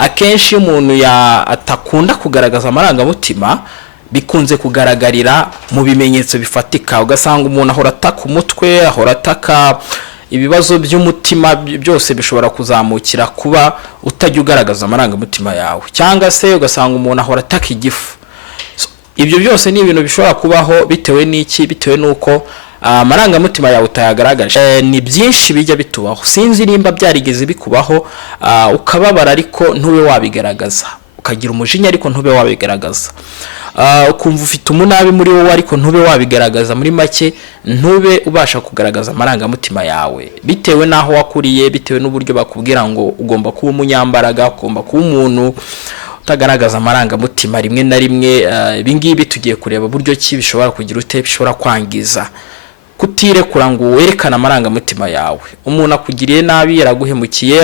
akenshi umuntu atakunda kugaragaza amarangamutima bikunze kugaragarira mu bimenyetso bifatika. Ugasanga umuntu ahora ataka umutwe, ahora ataka ibibazo by'umutima, byose bishobora kuzamukira kuba utajya ugaragaza amarangamutima yawe. Cyangwa se ugasanga umuntu ahora ataka igifu. Ibyo byose ni ibintu bishobora kubaho bitewe n'iki, bitewe nuko amarangamutima yawe utayagaragaje. Ni byinshi bijya bitubaho, sinzi nimba byarigeze bikubaho ukababara ariko ntube wabigaragaza, ukagira umujinya ariko ntube wabigaragaza, ukumva ufite umunabi muri wowe ariko ntube wabigaragaza. Muri make ntube ubasha kugaragaza amarangamutima yawe bitewe naho wakuriye, bitewe n'uburyo bakubwira ngo ugomba kuba umunyambaraga, ugomba kuba umuntu utagaragaza amarangamutima. Rimwe na rimwe ibingibi tugiye kureba buryo ki bishobora kugira ute, bishobora kwangiza kutirekura ngo werekane amarangamutima yawe. Umuntu akugiriye nabi, yaraguhemukiye,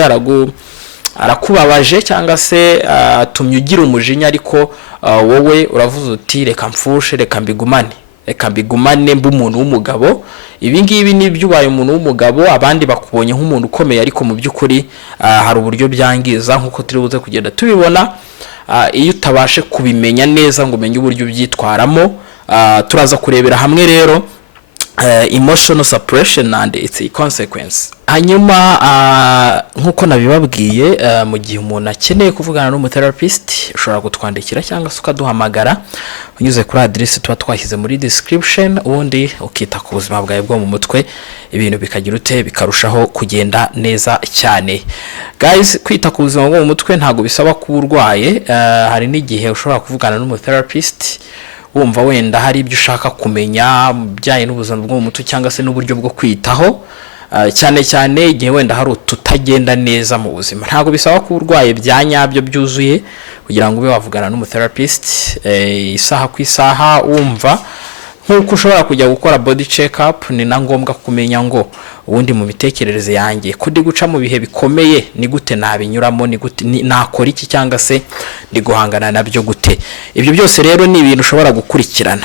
arakubabaje cyangwa se atumye ugira umujinya, ariko wowe uravuze uti reka mfushe, reka mbigumane mbu umuntu w'umugabo. Ibi ngibi ni byubaye umuntu w'umugabo, abandi bakubonye nk'umuntu ukomeye, ariko mu by'ukuri hari uburyo byangiza nkuko turi buze kugenda tubibona. Iyo utabashe kubimenya neza ngo umenye uburyo byitwaramo, turaza kurebera hamwe rero emotional suppression and its consequence. Hanyuma nkuko nabibabwiye, mu gihe umuntu akeneye kuvugana n'umutherapist ushobora kutwandikira cyangwa se ukaduhamagara unyuze kuri address tuba twashyize muri description, ubundi ukita ku buzima bwawe bwo mu mutwe, ibintu bikagira ute, bikarushaho kugenda neza cyane. Guys, kwita ku buzima bwo mu mutwe ntago bisaba kuba urwaye. Hari n'igihe ushobora kuvugana n'umutherapist wumva wenda hari ibyo ushaka kumenya bijyanye n'ubuzima bwo mu mutwe cyangwa se n'uburyo bwo kwitaho, cyane cyane igihe wenda hari tutagenda neza mu buzima. Ntago bisaba kuba urwaye byanyabyo byuzuye kugira ngo ube wavugana n'umutherapist isaha ku isaha wumva. Nkuko ushobora kujya gukora body check up, ni na ngombwa kumenya ngo ubundi mu mitekerereze yanjye kudi guca mu bihe bikomeye ni gute nabinyuramo, ni gute nakora iki cyangwa se ndi guhangana nabyo gute. Ibyo byose rero ni ibintu ushobora gukurikirana.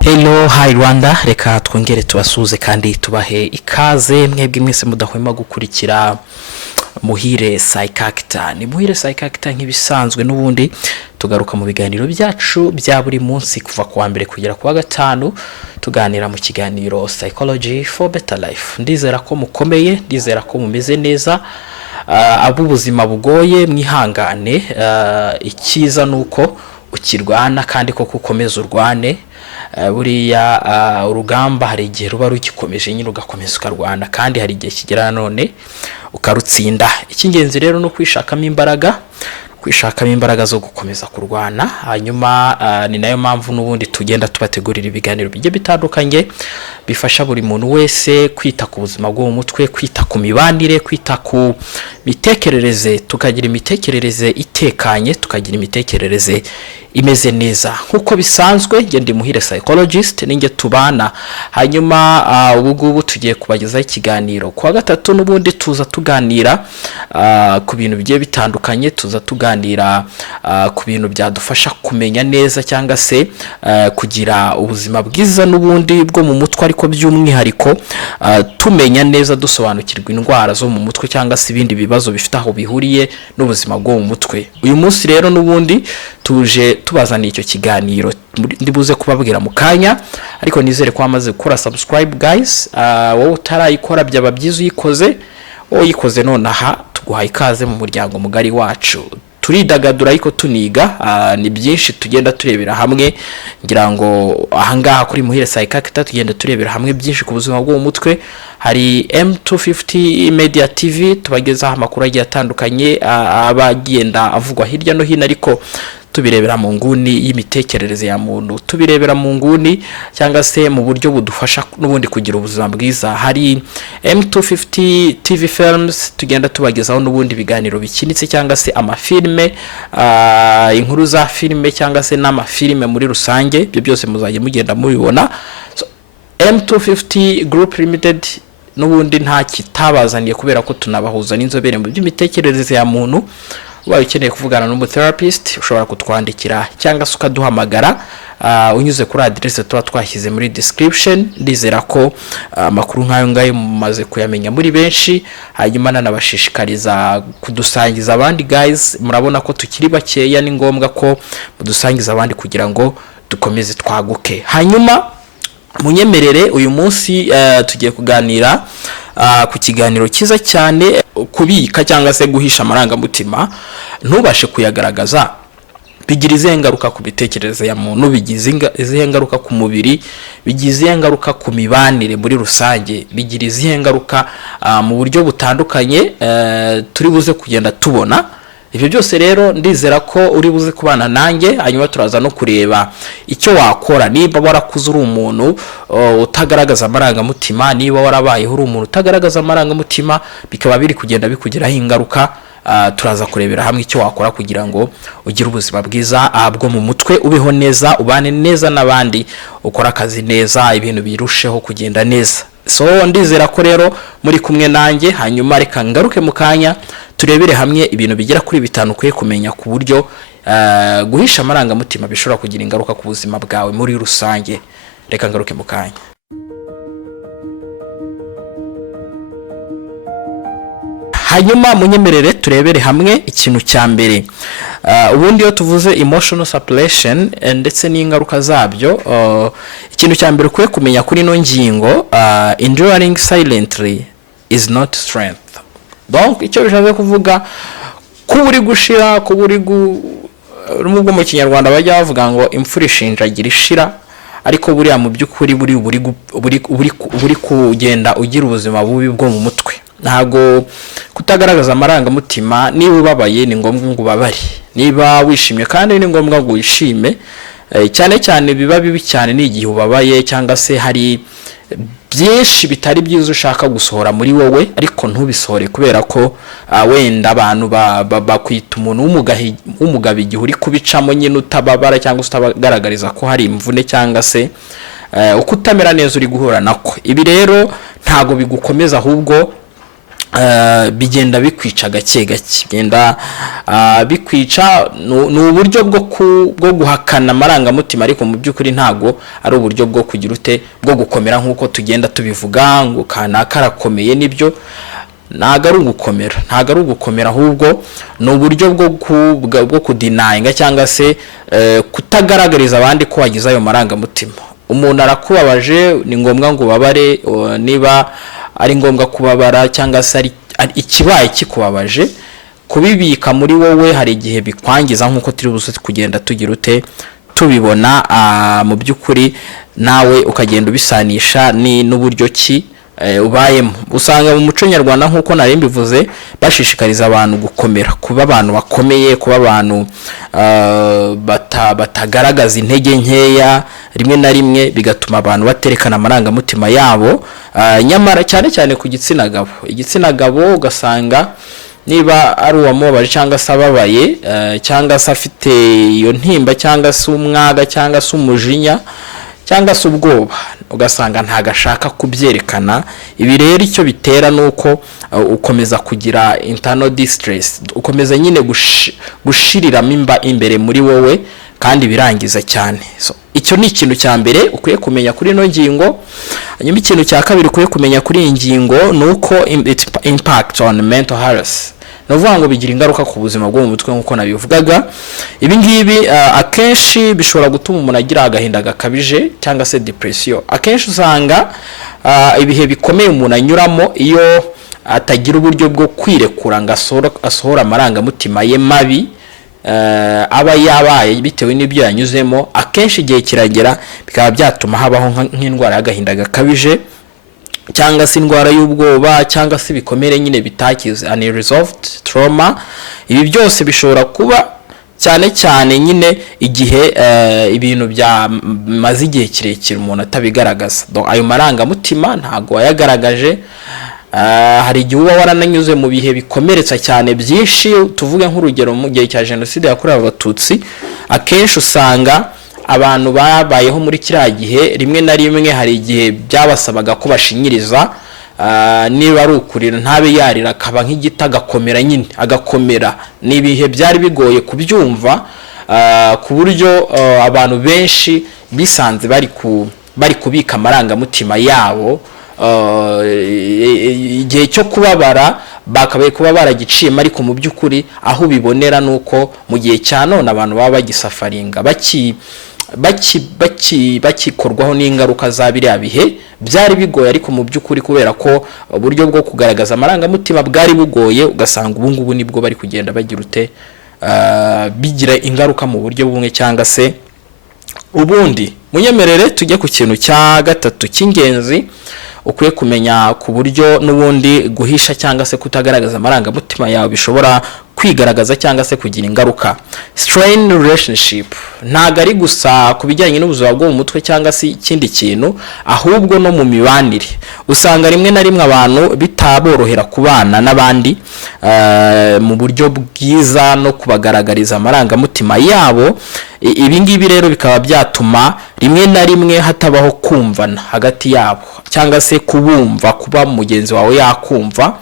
Hello, hi Rwanda, reka twongere tubasuze kandi tubahe ikaze mwebwe mwese mudahwema gukurikira Muhire Psychiatrist. Ni Muhire Psychiatrist nk'ibisanzwe, n'ubundi tugaruka mu biganiro byacu bya buri munsi kuva kuwa mbere kugera kuwa gatanu, tuganira mu kiganiro Psychology for Better Life. Ndizera ko mukomeye, ndizera ko mumeze neza, ab'ubuzima bugoye mwihangane. Ikiza nuko ukirwana kandi ko kukomeza urwane. Buriya urugamba hari igihe ruba rugikomeje nyine ugakomeza ukarwana, kandi hari igihe kigera none ukarutsinda. Icy'ingenzi rero no kwishakamo imbaraga zo gukomeza kurwana. Hanyuma ni nayo mpamvu n'ubundi tugenda tubategurira ibiganiro bijye bitandukanye bifasha buri muntu wese kwita ku buzima bwo mu mutwe, kwita ku mibanire, kwita ku mitekerereze, tukagira imitekerereze itekanye, tukagira imitekerereze imeze neza. Nkuko bisanzwe nge ndi Muhire Psychologist, ninge tubana. Hanyuma ubugubu tugiye kubagezaho ikiganiro kuwa gatatu, n'ubundi tuza tuganira ku bintu bigiye bitandukanye. Tuza tuganira ku bintu byadufasha kumenya neza cyangwa se kugira ubuzima bwiza n'ubundi bwo mu mutwe, ariko by'umwihariko tumenya neza, dusobanukirwa indwara zo mu mutwe cyangwa se ibindi bibazo bifite aho bihuriye n'ubuzima bwo mu mutwe. Uyu munsi rero n'ubundi tuje tubazaniye icyo kiganiro ndibuze kubabwira mu kanya, ariko nizere ko amaze gukora subscribe guys. Wowe utarayikora byaba byiza uyikoze nonaha, tuguhaye ikaze mu muryango mugari wacu. Turidagadura ariko tuniga, ni byinshi tugenda turebera hamwe. Ngira ngo ahangaha kuri Muhire Psychiatrist tugenda turebera hamwe byinshi ku buzima bwo mu mutwe. Hari M250 Media TV tubagezaho amakuru agiye atandukanye abagenda avugwa hirya no hino, ariko tubirebera mu nguni y'imitekerereze ya muntu, tubirebera mu nguni cyangwa se mu buryo budufasha n'ubundi kugira ubuzima bwiza. Hari M250 TV Films tugenda tubagezaho n'ubundi biganiro bikinitse cyangwa se amafilme, inkuru za filme cyangwa se n'amafilme muri rusange. Ibyo byose muzajye mugenda mubibona. M250 Group Limited n'ubundi nta kitabazaniye kubera ko tunabahuza n'inzobere mu by'imitekerereze ya muntu. ubaye ukeneye kuvugana n'umutherapist ushobora kutwandikira cyangwa se ukaduhamagara unyuze kuri adresse tuba twashyize muri description. Ndizera ko amakuru nk'ayo ngayo mumaze kuyamenya muri benshi, hanyuma nanabashishikariza kudusangiza abandi guys. Murabona ko tukiri bakeya, ni ngombwa ko mudusangiza abandi kugira ngo dukomeze twaguke. Hanyuma munyemerere uyu munsi tugiye kuganira ku kiganiro kiza cyane, kubika cyangwa se guhisha amarangamutima ntubashe kuyagaragaza bigira izihe ngaruka ku bitekerezo ya muntu, bigize izihe ngaruka ku mubiri, bigize izihe ngaruka ku mibanire muri rusange, bigira izihe ngaruka mu buryo butandukanye turi buze kugenda tubona. Ibyo byose rero ndizera ko uri buze kubana nanjye, hanyuma turaza no kureba icyo wakora niba warakuze uri umuntu utagaragaza amarangamutima, niba warabayeho uri umuntu utagaragaza amarangamutima bikaba biri kugenda bikugiraho ingaruka. Turaza kurebera hamwe icyo wakora kugira ngo ugire ubuzima bwiza bwo mu mutwe, ubeho neza, ubane neza n'abandi, ukora akazi neza, ibintu birusheho kugenda neza. So ndizera ko rero muri kumwe nanjye, hanyuma reka ngaruke mu kanya turebere hamwe ibintu bigera kuri bitanu ukwiye kumenya ku buryo guhisha amarangamutima bishobora kugira ingaruka ku buzima bwawe muri rusange. Reka ngaruke mu kanya. Hanyuma munyemerere turebere hamwe ikintu cya mbere. Ubundi iyo tuvuze emotional suppression ndetse n'ingaruka zabyo, ikintu cya mbere ukwiye kumenya kuri no ngingo, enduring silently is not strength. Donc icyo bishatse kuvuga ko uri gushira, ko uri rumubwo mu Kinyarwanda bajya bavuga ngo imfura ishinjagira ishira, ariko buriya mu by'ukuri buri kugenda ugira ubuzima bubi bwo mu mutwe. Ntago kutagaragaza amarangamutima, niba ubabaye ni ngombwa ngo ubabare, niba wishimye kandi ni ngombwa ngo wishime. Cyane cyane biba bibi cyane ni igihe ubabaye cyangwa se hari byinshi bitari byiza ushaka gusohora muri wowe ariko ntubisohore kubera ko wenda abantu bakwita umuntu w'umugabo igihe uri kubicamo nyine utababara cyangwa utabagaragariza ko hari imvune cyangwa se uko utamera neza uri guhura nako. Ibi rero ntago bigukomeza, ahubwo bigenda bikwica gake gake, bigenda bikwica. Ni uburyo bwo guhakana amarangamutima, ariko mu by'ukuri ntago ari uburyo bwo kugira ute bwo gukomera nk'uko tugenda tubivuga ngo kanaka arakomeye. Nibyo ntago ari ugukomera, ahubwo ni uburyo bwo kudenyinga cyangwa se kutagaragariza abandi ko wagize ayo marangamutima. Umuntu arakubabaje, ni ngombwa ngo ubabare. Niba ari ngombwa kubabara cyangwa se ari ikibaye kikubabaje, kubibika muri wowe hari igihe bikwangiza nk'uko turi buze kugenda tugira ute tubibona. Mu by'ukuri nawe ukagenda ubisanisha n'uburyo ki ubayemo. Usanga mu muco nyarwanda nk'uko nari mbivuze bashishikariza abantu gukomera, kuba abantu bakomeye, kuba abantu batagaragaza intege nkeya. Rimwe na rimwe bigatuma abantu baterekana amarangamutima yabo, nyamara cyane cyane ku gitsina gabo. Igitsina gabo ugasanga niba ari uwamubabaje cyangwa se ababaye cyangwa se afite iyo ntimba cyangwa se umwaga cyangwa se umujinya cyangwa se ubwoba, ugasanga ntagashaka kubyerekana. Ibi rero icyo bitera nuko ukomeza kugira internal distress, ukomeza nyine gushiriramo imbere muri wowe kandi birangiza cyane. So icyo ni ikintu cya mbere ukwiye kumenya kuri no ngingo. Hanyuma ikintu cya kabiri ukwiye kumenya kuri iyi ngingo nuko impact on mental health, novuga ngo bigira ingaruka ku buzima bwo mu mutwe nk'uko nabivugaga. Ibi ngibi akenshi bishobora gutuma umuntu agira agahinda gakabije cyangwa se depression. Akenshi usanga ibihe bikomeye umuntu anyuramo iyo atagira uburyo bwo kwirekura ngo asohora amarangamutima ye mabi aba yabaye bitewe n'ibyo yanyuzemo. Akenshi igihe kiragera bikaba byatuma habaho nk'indwara y'agahinda gakabije cyangwa se indwara y'ubwoba cyangwa se ibikomere nyine bitakize, unresolved trauma. Ibi byose bishobora kuba cyane cyane nyine igihe ibintu byamaze igihe kirekire umuntu atabigaragaza. Ayo marangamutima ntago wayagaragaje. Hari igihe uba warananyuze mu bihe bikomeretsa cyane byinshi. Tuvuge nk'urugero mu gihe cya Jenoside yakorewe Abatutsi, akenshi usanga abantu babayeho muri kiriya gihe rimwe na rimwe hari igihe byabasabaga ko bashinyiriza niba ari ukurira ntabe yarira akaba nk'igita agakomera nyine agakomera. Ni ibihe byari bigoye kubyumva ku buryo abantu benshi bisanze bari kubika amarangamutima yabo igihe cyo kubabara bakabaye kuba baragiciyemo, ariko mu by'ukuri aho bibonera nuko mu gihe cya none abantu baba bagisafaringa bakikorwaho n'ingaruka za biriya bihe byari bigoye, ariko mu by'ukuri kubera ko uburyo bwo kugaragaza amarangamutima bwari bugoye, ugasanga ubu ngubu nibwo bari kugenda bagira bigira ingaruka mu buryo bumwe cyangwa se ubundi. Munyemerere tujye ku kintu cya gatatu cy'ingenzi ukwiye kumenya ku buryo n'ubundi guhisha cyangwa se kutagaragaza amarangamutima yawe bishobora kwigaragaza cyangwa se kugira ingaruka. Strained relationship ntago ari gusa ku bijyanye n'ubuzima bwo mu mutwe cyangwa se ikindi kintu, ahubwo no mu mibanire. Usanga rimwe na rimwe abantu bitaborohera kubana n'abandi mu buryo bwiza no kubagaragariza amarangamutima yabo. Ibi ngibi rero bikaba byatuma rimwe na rimwe hatabaho kumvana hagati yabo cyangwa se kubumva, kuba mugenzi wawe yakumva.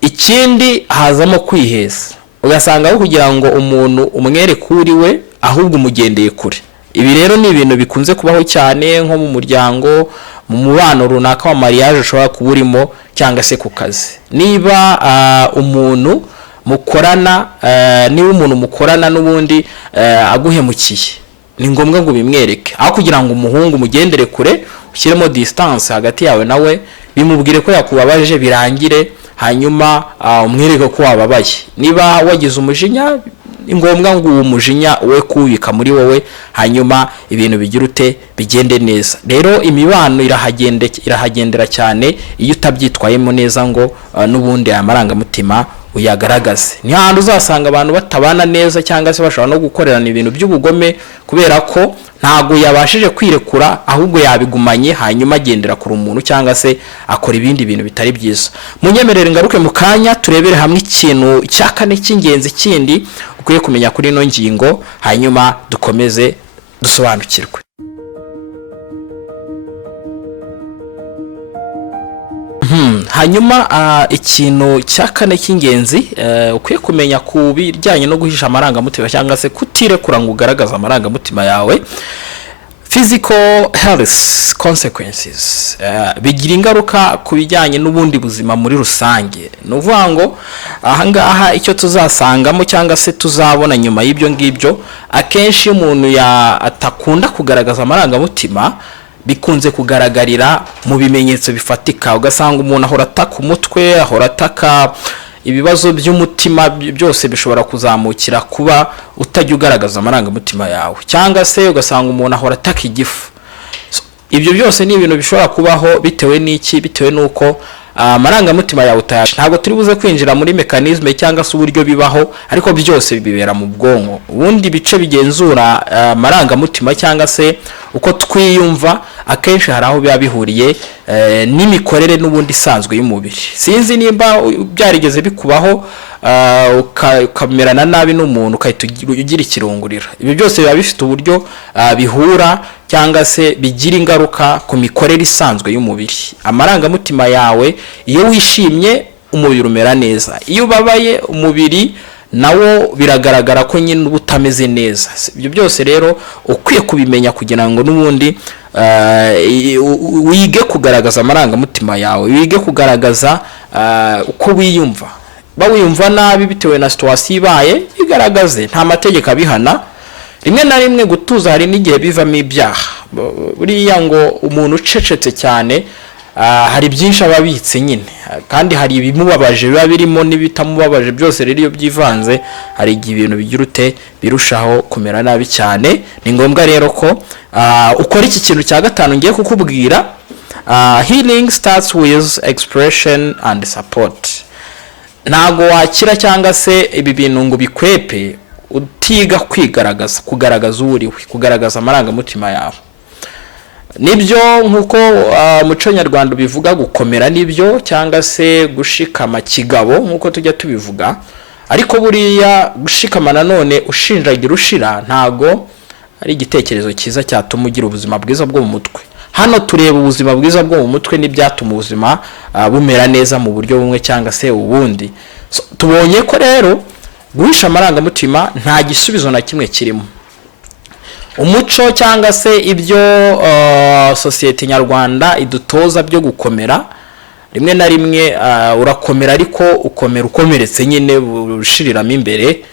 Ikindi hazamo kwiheza, ugasanga aho kugira ngo umuntu umwereke uri we ahubwo umugendeye kure. Ibi rero ni ibintu bikunze kubaho cyane nko mu muryango, mu mubano runaka wa mariage ushobora kuba urimo cyangwa se ku kazi. Niba umuntu mukorana n'ubundi aguhemukiye, ni ngombwa ngo bimwereke, aho kugira ngo umuhungu umugendere kure ushyiremo distance hagati yawe nawe, bimubwire ko yakubabaje birangire, hanyuma umwereke ko wababaye. Niba wagize umujinya, ni ngombwa ngo uwo mujinya we kuwika muri wowe, hanyuma ibintu bigende neza. Rero imibano irahagendera cyane iyo utabyitwayemo neza ngo n'ubundi amarangamutima uyagaragaze. Ni handi uzasanga abantu batabana neza cyangwa se bashobora no gukorerana ibintu by'ubugome kubera ko ntago yabashije kwirekura, ahubwo yabigumanye, hanyuma agendera kuri umuntu cyangwa se akora ibindi bintu bitari byiza. Munyemerere ngaruke mu kanya turebere hamwe ikintu cya kane cy'ingenzi kindi ukwiye kumenya kuri ino ngingo, hanyuma dukomeze dusobanukirwe. Hanyuma ikintu cya kane cy'ingenzi ukwiye kumenya ku bijyanye no guhisha amarangamutima cyangwa se kutirekura ngo ugaragaze amarangamutima yawe, physical health consequences bigira ingaruka ku bijyanye n'ubundi buzima muri rusange. No vuga ngo ahangaha icyo tuzasangamo cyangwa se tuzabona nyuma y'ibyo ngibyo, akenshi umuntu atakunda kugaragaza amarangamutima bikunze kugaragarira mu bimenyetso bifatika. Ugasanga umuntu ahora ataka umutwe, ahora ataka ibibazo by'umutima, byose bishobora kuzamukira kuba utajya ugaragaza amarangamutima yawe, cyangwa se ugasanga umuntu ahora ataka igifu. Ibyo byose ni ibintu bishobora kubaho bitewe n'iki, bitewe n'uko amarangamutima yawe utayasha. Ntabwo turi buze kwinjira muri mekanizme cyangwa se uburyo bibaho, ariko byose bibera mu bwonko. Ubundi bice bigenzura amarangamutima cyangwa se uko twiyumva, akenshi hari aho biba bihuriye n'imikorere n'ubundi isanzwe y'umubiri. Sinzi nimba byarigeze bikubaho ukamerana nabi n'umuntu ukahita ugira ikirungurira. Ibi byose biba bifite uburyo bihura cyangwa se bigira ingaruka ku mikorere isanzwe y'umubiri. Amarangamutima yawe iyo wishimye umubiri umera neza, iyo ubabaye umubiri nawo biragaragara ko nyine uba utameze neza. Ibyo byose rero ukwiye kubimenya kugira ngo n'ubundi wige kugaragaza amarangamutima yawe, wige kugaragaza uko wiyumva. Wiyumva nabi bitewe na situation ibaye, igaragaze, nta mategeko abihana. Rimwe na rimwe gutuza hari n'igihe bivamo ibyaha. Buriya ngo umuntu ucecetse cyane hari byinshi ababitse nyine, kandi hari ibimubabaje biba birimo n'ibitamubabaje byose. Rero iyo byivanze hari igihe ibintu birushaho kumera nabi cyane. Ni ngombwa rero ko ukora iki kintu cya gatanu ngiye kukubwira. Healing starts with expression and support. Ntago wakira cyangwa se ibi bintu ngo bikwepe utiga kugaragaza uriwe, kugaragaza amarangamutima yawe. Nibyo nkuko muco nyarwanda bivuga gukomera nibyo, cyangwa se gushikama kigabo nkuko tujya tubivuga, ariko buriya gushikama nanone ushinjagira ushira ntago ari igitekerezo cyiza cyatuma ugira ubuzima bwiza bwo mu mutwe. hano tureba ubuzima bwiza bwo mu mutwe n'ibyatuma ubuzima bumera neza mu buryo bumwe cyangwa se ubundi. Tubonye ko rero guhisha amarangamutima nta gisubizo na kimwe kirimo. Umuco cyangwa se ibyo sosiyete nyarwanda idutoza byo gukomera, rimwe na rimwe urakomera ariko ukomera ukomeretse nyine ushiriramo imbere,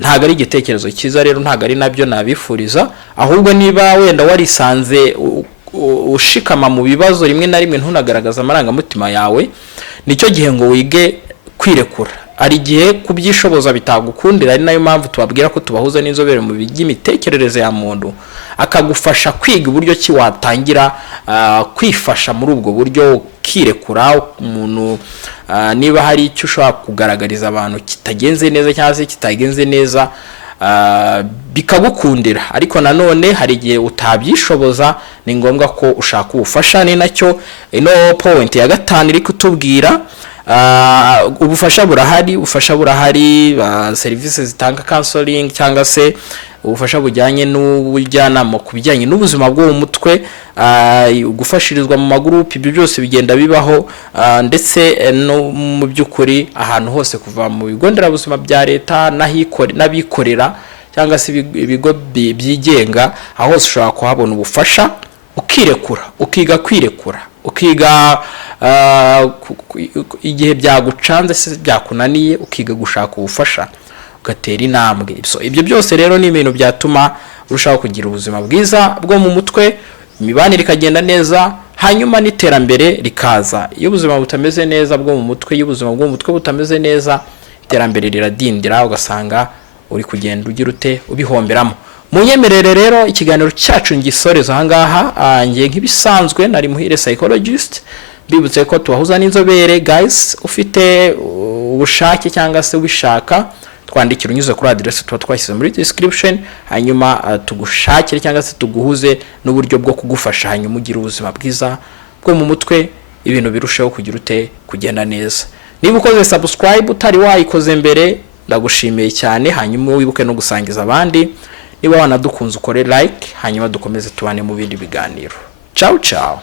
ntago ari igitekerezo cyiza. Rero ntago ari nabyo nabifuriza, ahubwo niba wenda warisanze ushikama mu bibazo rimwe na rimwe ntunagaragaza amarangamutima yawe, nicyo gihe ngo wige kwirekura. Ari gihe kubyishoboza bitagukundira, ari nayo mpamvu tubabwira ko tubahuza n'inzobere mu by'imitekerereze ya muntu, akagufasha kwiga uburyo ki watangira kwifasha muri ubwo buryo, ukirekura. Umuntu niba hari icyo ushobora kugaragariza abantu kitagenze neza cyangwa se kitagenze neza, bikagukundira, ariko nanone hari igihe utabyishoboza, ni ngombwa ko ushaka ubufasha. Ni nacyo ino point ya 5 iri kutubwira. Ubufasha burahari, services zitanga counseling cyangwa se ubufasha bujyanye n'ubujyanama ku bijyanye n'ubuzima bwo mu mutwe, gufashirizwa mu magroup. Ibyo byose bigenda bibaho, ndetse no mu by'ukuri ahantu hose, kuva mu bigo nderabuzima bya leta n'abikorera cyangwa se ibigo byigenga, aho hose ushobora kuhabona ubufasha, ukirekura, ukiga kwirekura, ukiga igihe byagucanze se byakunaniye, ukiga gushaka ubufasha, ugatera intambwe. Ibyo byose rero ni ibintu byatuma urushaho kugira ubuzima bwiza bwo mu mutwe, imibanire ikagenda neza, hanyuma n'iterambere rikaza. Iyo ubuzima butameze neza bwo mu mutwe, iyo ubuzima bwo mu mutwe butameze neza, iterambere riradindira, ugasanga uri kugenda ugira ute ubihomberamo. Munyemerere rero ikiganiro cyacu ngisoreza ahangaha, ngiye nk'ibisanzwe nari Muhire psychologist. Bibutse ko tubahuza n'inzobere guys. Ufite ubushake cyangwa se ubishaka, twandikira unyuze kuri address tuba twashyize muri description, hanyuma tugushakire cyangwa se tuguhuze n'uburyo bwo kugufasha, hanyuma ugira ubuzima bwiza bwo mu mutwe, ibintu birushaho kugira ute kugenda neza. Niba ukoze subscribe utari wayikoze mbere, ndagushimiye cyane, hanyuma wibuke no gusangiza abandi. Niba wanadukunze ukore like, hanyuma dukomeze tubane mu bindi biganiro. Ciao ciao.